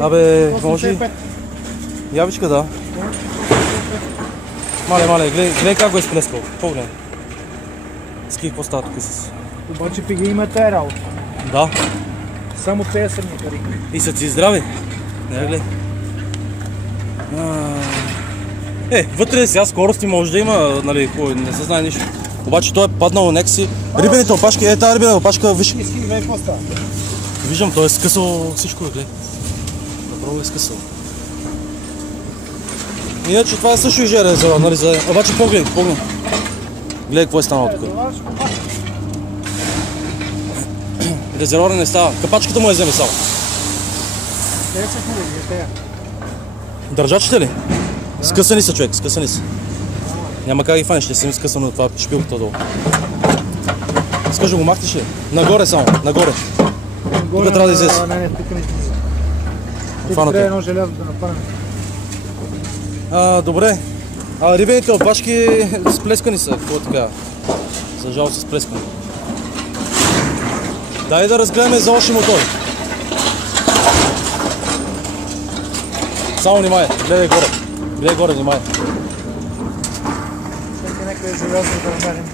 Абе, може. Явичка, да. Мале, гледай как го е сплескал. Погледай. Ски, какво става тук с... Обаче пиги има тая работа. Да. Само тези са ми пари. И са ти здрави. Не, гледай. Вътре сега скорости може да има, нали, не се знае нищо. Обаче той е паднал някакси. Рибените опашки, тази рибена опашка, виж. Виждам, той е скъсал всичко, гледай. Направо е скъсал. Иначе това е също и же резерват, нали, обаче погледай. Гледай какво е станало тук. Резервора не става. Капачката му е вземе само. Те са хубави, те. Държачите ли? Скъсани са, човек, скъсани са. Няма как ги фанеш, ще съм скъсано това шпилката долу. Искаш да го махнеш ли? Нагоре само, нагоре. Тук трябва да излезе. Не, тук не излезе. Тук трябва едно желязо да напълнем. Добре. Рибените опашки сплескани са, какво така? За жал са сплескани. Дай да разгледаме за още мотори. Само внимай, гледай горе. Гледай горе, внимай. Нека е желязо да намерим.